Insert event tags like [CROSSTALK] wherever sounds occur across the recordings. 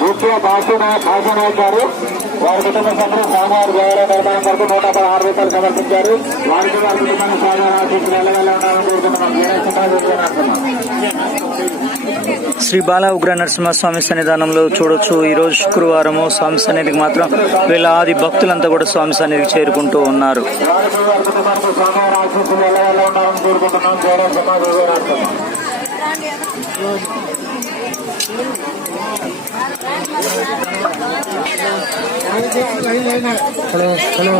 ముఖ్య భాషణ భాషణ గారు వారి కుటుంబ సభ్యులు స్వామివారి దేవాలయ నిర్మాణం కొరకు నూట పదహారు రూపాయలు సమర్పించారు వారికి వారి కుటుంబాన్ని సాధారణ ఆశీస్సులు ఎల్లవెల్ల ఉండాలని కోరుకుంటున్నాం శ్రీ బాల ఉగ్ర నరసింహస్వామి సన్నిధానంలో చూడొచ్చు. ఈ రోజు శుక్రవారము స్వామి సన్నిధికి మాత్రం వేలాది భక్తులంతా కూడా స్వామి సన్నిధికి చేరుకుంటూ ఉన్నారు. వారికి వారి కోరుకుంటున్నాం హలో హలో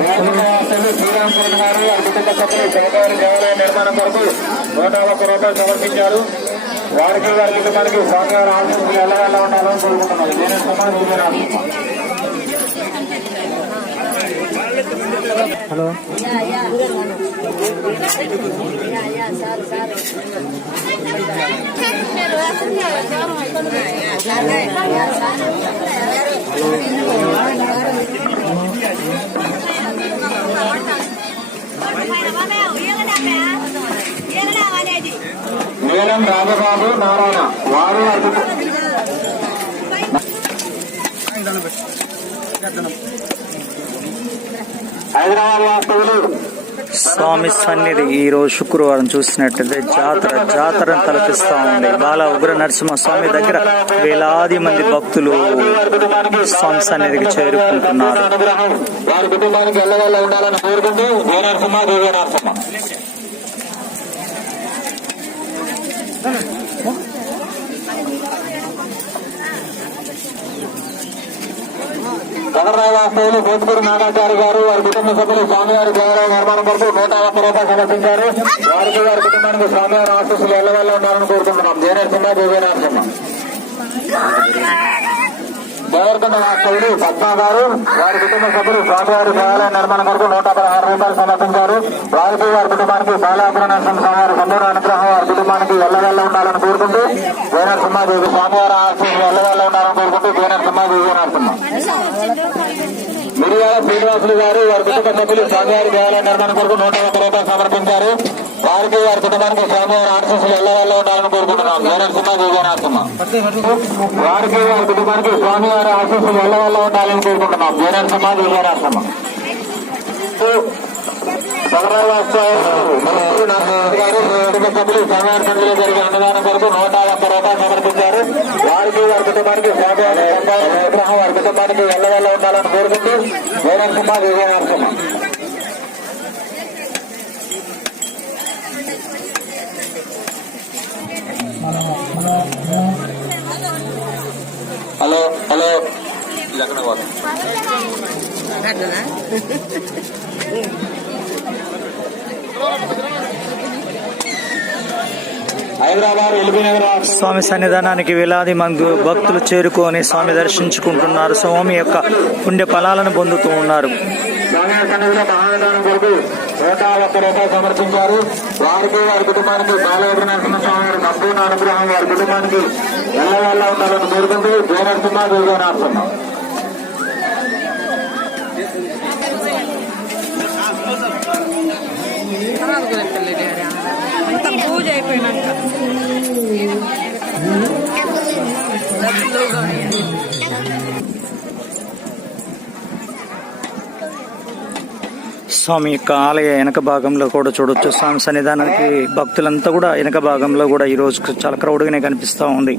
విజయనాథం శ్రీరామచంద్ర గారు వారి కుటుంబ సభ్యులు స్వామివారి దేవాలయ నిర్మాణం కొరకు నూట ఒక్క రూపాయలు సమర్పించారు వారికి వారి కుటుంబానికి స్వామివారి ఆశీస్సులు ఎలా ఎలా ఉండాలని కోరుకుంటున్నాం వీరే సమాజ విజయనాథం హలో నీలం రాజబాబు నారాయణ వారు వారి కుటుంబ- హైదరాబాద్ వాస్తవులు స్వామి సన్నిధి ఈ రోజు శుక్రవారం చూసినట్టయితే జాతర జాతర తలపిస్తా ఉంది. బాల ఉగ్ర నరసింహ స్వామి దగ్గర వేలాది మంది భక్తులు స్వామి సన్నిధికి చేరుకుంటున్నారు. కుటుంబానికి ఉండాలని కోరుకుంటూ జయనరసింహ భోజ్పూర్ నాగాచారి గారు వారి కుటుంబ సభ్యులు స్వామివారి దేవాలయం నిర్మాణం కొరకు నూట యాభై రూపాయలు సమర్పించారు. వారికి వారి కుటుంబానికి స్వామివారి ఆశస్సులు ఎల్లవల్ల ఉండాలని కోరుకుంటున్నాం. జయనరసింహ దేవనరసింహ దేవరకొండ వాస్తవులు పద్మా గారు వారి కుటుంబ సభ్యులు స్వామివారి దేవాలయ నిర్మాణం కొరకు నూట పదహారు రూపాయలు సమర్పించారు. వారికి వారి కుటుంబానికి బాలాపుర నరసింహ స్వామివారి సంపూర్ణ అనుగ్రహం వారి కుటుంబానికి ఎల్లవెల్ల ఉండాలని కోరుకుంటూ జయనర్ సింహాదేవి స్వామివారి ఆశీస్సులు ఎల్లవెల్ల ఉండాలని కోరుకుంటూ జయనర్ సింహాదేవి నరసింహ మిరియాల శ్రీనివాసులు గారు వారి కుటుంబ సభ్యులు స్వామివారి దేవాలయ నిర్మాణం కొరకు నూట ఒక్క రూపాయలు సమర్పించారు. వారికి వారి కుటుంబానికి స్వామివారి ఆశీస్సులు ఎల్లవెల్ల ఉండాలని కోరుకుంటున్నాం. జయనర్ సింహాదేవి నరసింహ వారికి వారి కుటుంబానికి స్వామివారి ఆశీస్సులు ఎల్లవల్ల ఉండాలని కోరుకుంటున్నాం. జయనర్ సమాజ్ విజయరాశ్రమ సభ్యులు జరిగే అన్నదానం కొరకు నూట ఒక్క రూపాయలు సమర్పించారు వారికి వారి కుటుంబానికి విగ్రహం వారి కుటుంబానికి ఎల్లవల్ల ఉండాలని కోరుకుంటూ విజయరాశ్రమ హలో హలో నగర్ [LAUGHS] స్వామి సన్నిధానానికి వేలాది మంది భక్తులు చేరుకొని స్వామి దర్శించుకుంటున్నారు. స్వామి యొక్క పుణ్య ఫలాలను పొందుతూ ఉన్నారు. సమర్పించారు. వారికి వారి కుటుంబానికి బాలవద్ర నరసింహ స్వామి వారి సంపూర్ణ అనుగ్రహం. వారి కుటుంబానికి ఎల్లవేళ్ళ ఉండాలని కోరుకుంటూ జయనరసింహ దేవనార్సింహ అంత పూజ అయిపోయినాక. స్వామి యొక్క ఆలయ వెనక భాగంలో కూడా చూడొచ్చు. స్వామి సన్నిధానానికి భక్తులంతా కూడా వెనక భాగంలో కూడా ఈ రోజు చాలా క్రౌడ్గానే కనిపిస్తూ ఉంది.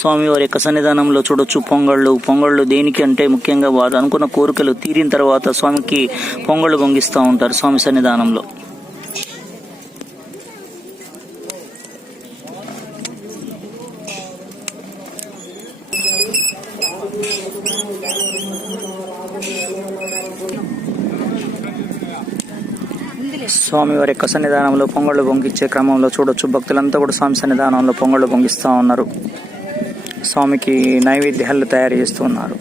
స్వామివారి యొక్క సన్నిధానంలో చూడొచ్చు. పొంగళ్ళు పొంగళ్ళు దేనికి అంటే ముఖ్యంగా వారు అనుకున్న కోరికలు తీరిన తర్వాత స్వామికి పొంగళ్ళు పొంగిస్తూ ఉంటారు స్వామి సన్నిధానంలో. స్వామివారి యొక్క సన్నిధానంలో పొంగళ్ళు పొంగించే క్రమంలో చూడొచ్చు. భక్తులంతా కూడా స్వామి సన్నిధానంలో పొంగళ్ళు పొంగిస్తూ ఉన్నారు. స్వామికి నైవేద్యాలు తయారు చేస్తూ ఉన్నారు.